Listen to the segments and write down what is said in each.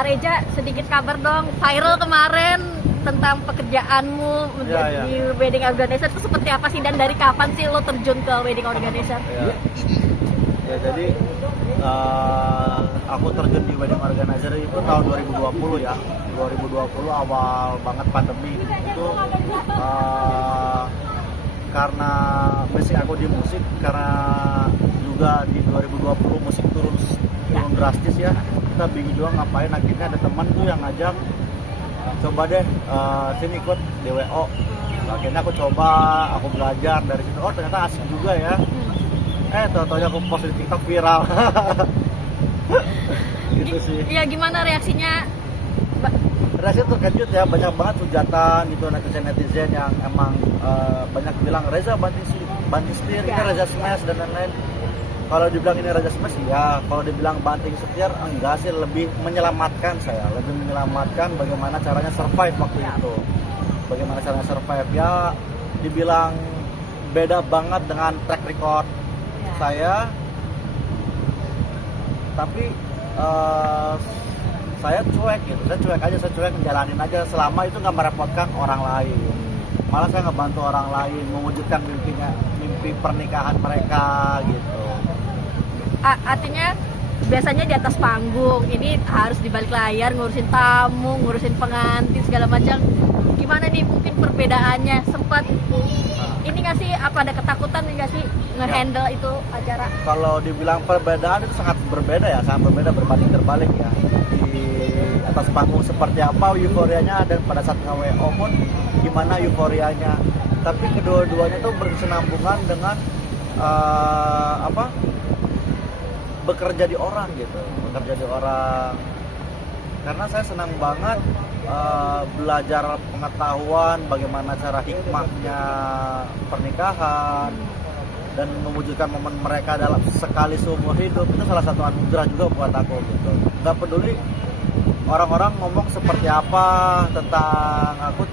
Areja, sedikit kabar dong, viral kemarin tentang pekerjaanmu menjadi wedding organizer itu seperti apa sih, dan dari kapan sih lo terjun ke wedding organizer? Ya jadi aku terjun di wedding organizer itu tahun 2020 ya. 2020 awal banget pandemi itu, karena basic aku di musik, karena juga di 2020 musik turun drastis ya. Kita bingung juga ngapain, akhirnya ada teman tuh yang ngajak, coba deh sini ikut DWO. Akhirnya aku coba, aku belajar dari situ. Oh ternyata asik juga ya. Tau-taunya aku post di TikTok viral. Gitu sih. Iya, gimana reaksinya? Reaksi terkejut ya, banyak banget hujatan gitu, netizen yang emang banyak bilang Reza banting setir, ini Reza smash dan lain-lain. Kalau dibilang ini Reza smash ya, kalau dibilang banting setir enggak sih, lebih menyelamatkan saya, lebih menyelamatkan bagaimana caranya survive waktu itu. Bagaimana caranya survive ya, dibilang beda banget dengan track record saya, tapi saya cuek gitu, saya cuek menjalanin aja selama itu nggak merepotkan orang lain. Malah saya ngebantu orang lain mewujudkan mimpi pernikahan mereka gitu. Artinya biasanya di atas panggung, ini harus di balik layar ngurusin tamu, ngurusin pengantin segala macam. Gimana nih mungkin perbedaannya? Sempat ini nggak sih, apa ada ketakutan nggak sih ngehandle itu acara? Kalau dibilang perbedaan itu sangat berbeda ya, sangat berbeda, berbanding terbalik ya. Di atas panggung seperti apa euforianya, dan pada saat nge-WO pun gimana euforianya. Tapi kedua-duanya tuh berkesinambungan dengan bekerja di orang gitu, bekerja di orang. Karena saya senang banget belajar pengetahuan bagaimana cara hikmahnya pernikahan dan mewujudkan momen mereka dalam sekali seumur hidup. Itu salah satu anugerah juga buat aku gitu. Gak peduli orang-orang ngomong seperti apa tentang aku,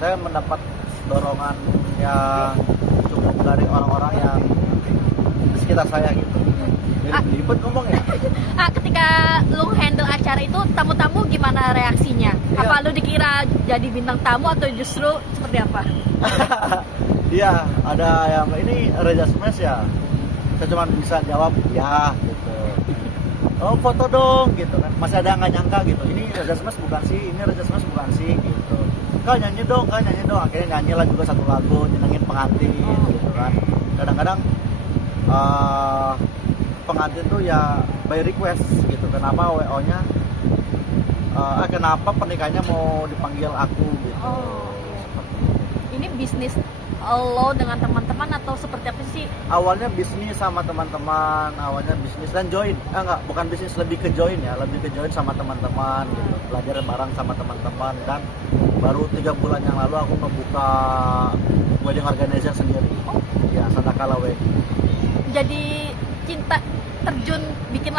saya mendapat dorongan yang cukup dari orang-orang yang di sekitar saya gitu. Ribet ngomongnya. Ketika lu handle acara itu, tamu-tamu gimana reaksinya? Apa lu dikira jadi bintang tamu atau justru seperti apa? Iya, ada yang ini Reza Smash ya. Saya cuma bisa jawab ya gitu. Oh foto dong gitu kan. Masih ada yang nggak nyangka gitu. Ini Reza Smash bukan sih, ini Reza Smash bukan sih gitu. Kak nyanyi dong. Akhirnya nyanyi lah juga satu lagu, nyenengin pengantin gitu kan. Kadang-kadang pengantin tuh ya by request gitu. Kenapa WO-nya? Kenapa pernikahannya mau dipanggil aku gitu. Ini bisnis lo dengan teman-teman atau seperti apa sih? Awalnya bisnis sama teman-teman, awalnya bisnis dan join. Bukan bisnis, lebih ke join ya, lebih ke join sama teman-teman gitu. Belajar bareng sama teman-teman, dan baru 3 bulan yang lalu aku membuka wedding organizer sendiri. Ya, Sadakala Wedding. Jadi cinta terjun bikin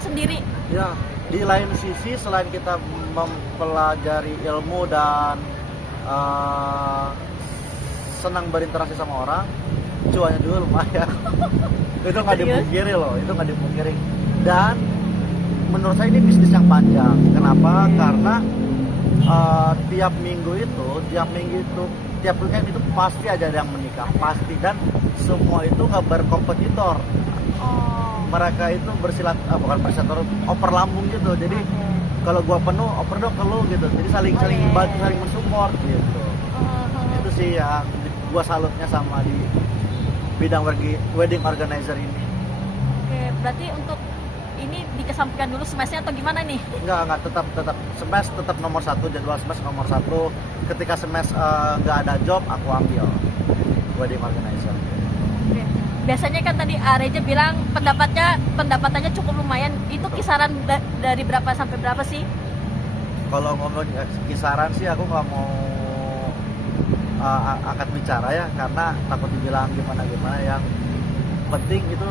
sendiri. Ya, di lain sisi selain kita mempelajari ilmu dan senang berinteraksi sama orang, cuannya juga lumayan. Itu nggak dipungkiri loh, itu nggak dipungkiri. Dan menurut saya ini bisnis yang panjang. Kenapa? Karena tiap minggu itu, tiap weekend itu pasti ada yang menikah, pasti, dan semua itu nggak berkompetitor. Mereka itu bukan bersilat, oper lambung gitu. Jadi kalau gua penuh, oper dong ke lu gitu. Jadi saling bantu, saling mensupport gitu. Itu sih yang gua salutnya sama di bidang wedding organizer ini. Oke, berarti untuk ini dikesampingkan dulu smashnya atau gimana nih? Enggak, tetap smash tetap nomor 1, jadwal smash nomor 1. Ketika smash nggak ada job, aku ambil wedding organizer. Oke. Biasanya kan tadi Reza bilang pendapatannya cukup lumayan. Itu kisaran dari berapa sampai berapa sih? Kalau ngomong kisaran sih aku nggak mau angkat bicara ya, karena takut dibilang gimana. Yang penting itu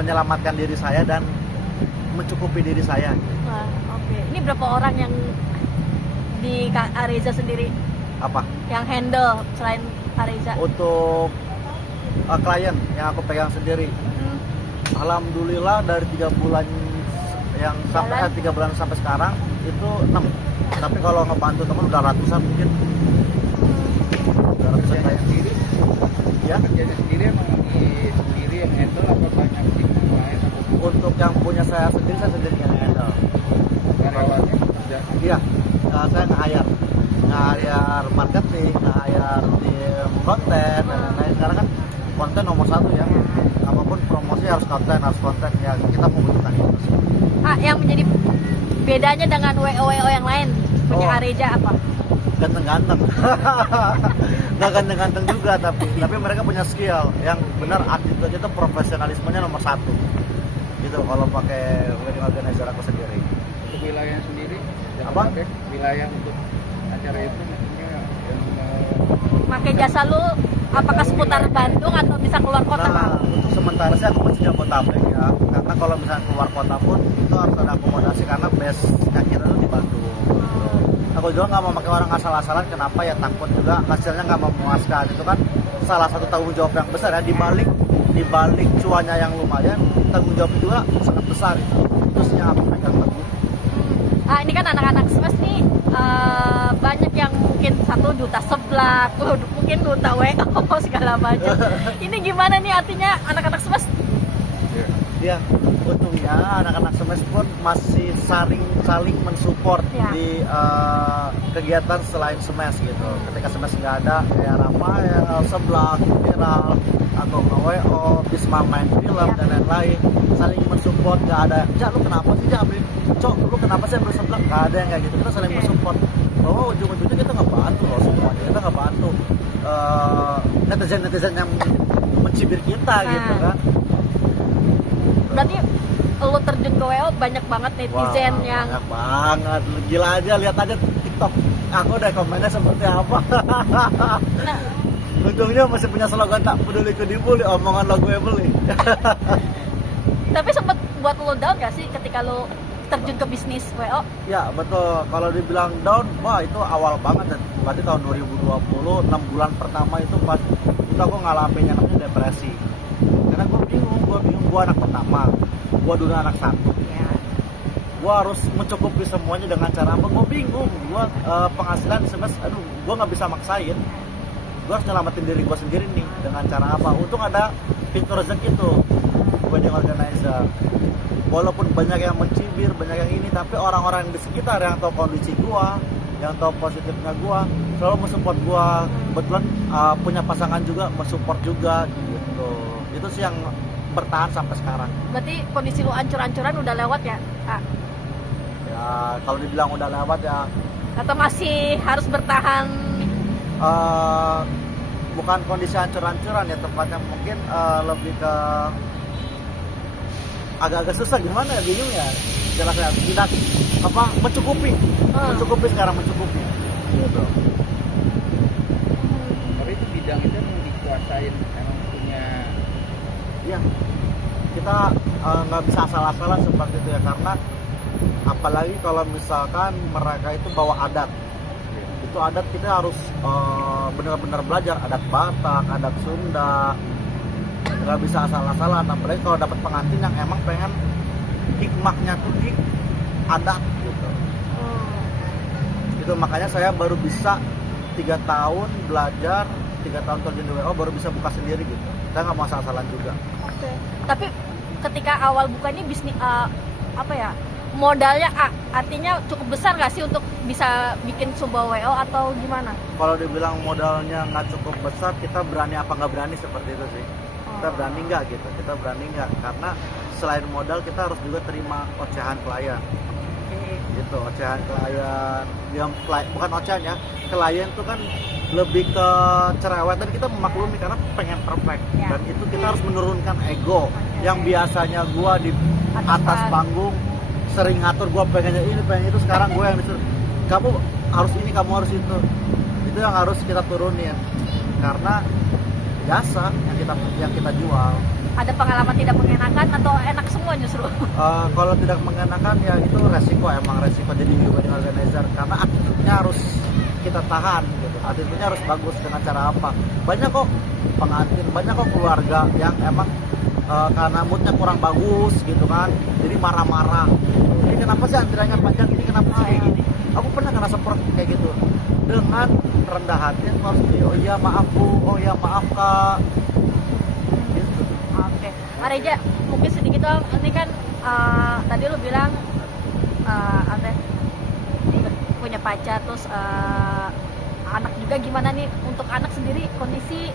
menyelamatkan diri saya dan mencukupi diri saya. Oke. Ini berapa orang yang di Reza sendiri? Apa? Yang handle selain Reza? Untuk klien yang aku pegang sendiri. Alhamdulillah dari 3 bulan yang sampai Jalan. 3 bulan sampai sekarang itu 6. Tapi kalau ngebantu teman udah ratusan mungkin. Udah ratusan Kerjanya kayak. sendiri, Ya, kerjanya sendiri emang sendiri yang handle apa banyak tim yang lain atau untuk yang punya saya sendiri yang handle. karyawannya kerja? Iya, saya nge-hire marketing, nge-hire tim konten dan lain-lain. Sekarang kan konten nomor 1 ya. Apapun promosi harus konten ya, kita membutuhkan itu sih. Yang menjadi bedanya dengan WO yang lain punya Oh. Areja apa? Ganteng-ganteng. Nggak ganteng-ganteng juga, tapi mereka punya skill yang benar. Attitude itu profesionalismenya nomor 1 gitu kalau pakai wedding organizer aku sendiri. Untuk wilayah sendiri Apa? Jabodetabek, wilayah untuk acara itu maksudnya yang Pakai jasa lu apakah seputar Bandung atau bisa keluar kota, Pak? Nah, untuk sementara sih aku masih Jabodetabek ya, karena kalau misalnya keluar kota pun itu harus ada akomodasi karena base-nya kita tuh di Bandung. Aku juga nggak mau pakai orang asal-asalan, kenapa ya, takut juga hasilnya nggak memuaskan. Itu kan salah satu tanggung jawab yang besar ya, di balik cuannya yang lumayan, tanggung jawab juga sangat besar itu sih yang aku pegang teguh. Ini kan anak-anak smes nih banyak yang mungkin 1 duta seblak, mungkin duta WO segala macam. Ini gimana nih artinya anak-anak smes? Ya, untungnya anak-anak semes pun masih saling mensupport Ya. di kegiatan selain semes gitu. Ketika semes nggak ada, kayak Rafael, Seblak, Viral, atau WO, Bisma main film Ya. dan lain-lain, saling mensupport. Nggak ada, "Ja, lu kenapa sih, Ja, ambil Cok, lu kenapa sih ambil Seblak?" Nggak ada yang kayak gitu. Kita saling Oke. mensupport. Bahwa ujung-ujungnya kita ngebantu loh semuanya. Kita ngebantu netizen-netizen yang mencibir kita gitu kan. Berarti lu terjun ke WO banyak banget netizen Wah, yang banyak banget, gila aja, lihat aja TikTok aku udah komennya seperti apa. nah, Untungnya masih punya slogan tak peduli ku dibully, omongan lo gue beli. tapi sempet buat lu down gak sih ketika lu terjun ke bisnis WO? Ya betul, kalau dibilang down, wah itu awal banget. Berarti tahun 2020, 6 bulan pertama itu pas itu aku ngalamin yang namanya depresi. Karena gue bingung, gue anak pertama, gue dulu anak 1. Ya. Gue harus mencukupi semuanya dengan cara apa? Gue bingung, gue penghasilan sebenarnya, aduh, gue nggak bisa maksain. Gue harus nyelamatin diri gue sendiri nih dengan cara apa? Untung ada pintu rezeki tuh, wedding organizer. Walaupun banyak yang mencibir, banyak yang ini, tapi orang-orang di sekitar yang tahu kondisi gue, yang tahu positifnya gue, selalu mensupport gue. Kebetulan punya pasangan juga, mensupport juga gitu. Itu sih yang bertahan sampai sekarang. Berarti kondisi lu ancur-ancuran udah lewat ya? Ya kalau dibilang udah lewat ya, Atau masih harus bertahan? bukan kondisi hancur-hancuran ya, tempatnya mungkin lebih ke agak-agak susah, gimana ya, bingung ya jelasnya, tidak apa, mencukupi sekarang, mencukupi gitu. tapi itu bidang itu emang dikuasain, emang punya Ya kita nggak bisa asal-asalan seperti itu ya, karena apalagi kalau misalkan mereka itu bawa adat, itu adat kita harus benar-benar belajar, adat Batak, adat Sunda, nggak bisa asal-asalan. Apalagi kalau dapat pengantin yang emang pengen hikmahnya tuh di adat gitu. Itu makanya saya baru bisa 3 tahun belajar, 3 tahun terjun di WO baru bisa buka sendiri gitu. Saya nggak mau asal-asalan juga. Oke. Tapi ketika awal buka ini bisnis apa ya? Modalnya artinya cukup besar nggak sih untuk bisa bikin sebuah WO atau gimana? Kalau dibilang modalnya nggak cukup besar, kita berani apa nggak berani seperti itu sih. Kita berani nggak gitu, kita berani nggak, karena selain modal kita harus juga terima ocehan klien gitu. Ocehan klien yang bukan ocehan ya, klien tuh kan lebih ke cerewet, dan kita memaklumi karena pengen perfect Ya. dan itu kita harus menurunkan ego yang biasanya gua di atas panggung sering ngatur, gua pengennya ini, pengen itu, sekarang gue yang disuruh, kamu harus ini, kamu harus itu yang harus kita turunin, karena jasa yang kita jual. Ada pengalaman tidak mengenakan atau enak semua justru? Kalau tidak mengenakan ya itu emang resiko jadi wedding organizer, karena attitude-nya harus kita tahan gitu. Attitude-nya harus bagus. Dengan cara apa? Banyak kok pengantin, banyak kok keluarga yang emang karena moodnya kurang bagus gitu kan, jadi marah-marah. Ini kenapa sih antriannya panjang, ini kenapa sih kayak gini. Aku pernah ngerasa seperti kayak gitu. Dengan rendah hati aku harus kayak, oh iya maaf bu, oh iya maaf kak, gitu. Oke, Areja, mungkin sedikit dong. Ini kan tadi lu bilang apa ya, punya pacar, terus anak juga. Gimana nih untuk anak sendiri, kondisi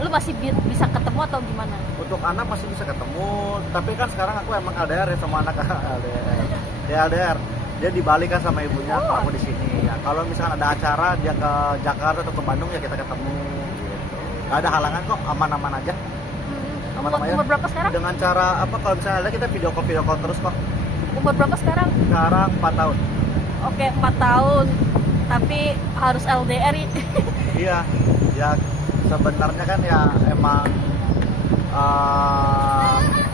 lu masih bisa ketemu atau gimana? Untuk anak masih bisa ketemu, tapi kan sekarang aku emang LDR ya sama anak. LDR. Dia LDR. Dia di Bali kan sama ibunya, Oh. aku di sini. Ya, kalau misalkan ada acara dia ke Jakarta atau ke Bandung ya kita ketemu gitu. Gak ada halangan kok, aman-aman aja. Aman-aman aja. Umur berapa sekarang? Dengan cara apa, kalau misalnya ada kita video call terus kok. Umur berapa sekarang? Sekarang 4 tahun. Oke, 4 tahun. Tapi harus LDR ya. Iya. Ya sebenarnya kan ya emang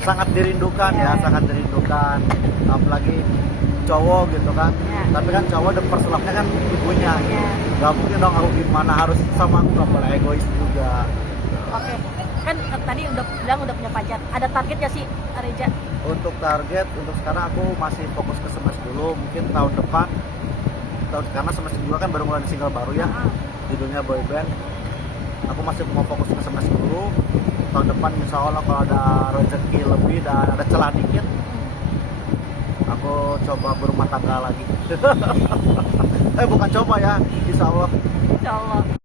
sangat dirindukan ya, sangat dirindukan. Apalagi cowok gitu kan. Ya. Tapi kan cowok the first love-nya kan ibunya. Ya. Gak mungkin dong aku gimana, harus sama aku, gak boleh egois juga. Oke, kan tadi udah bilang udah punya pacar. Ada target gak sih, Areja? Untuk target, untuk sekarang aku masih fokus ke Smash dulu. Mungkin tahun depan, karena Smash juga kan baru ngeluarin single baru ya, judulnya Boyband. Aku masih mau fokus ke Smash dulu. Tahun depan insya Allah kalau ada rezeki lebih dan ada celah dikit, aku coba berumah tangga lagi. Bukan coba ya, insya Allah. Insya Allah.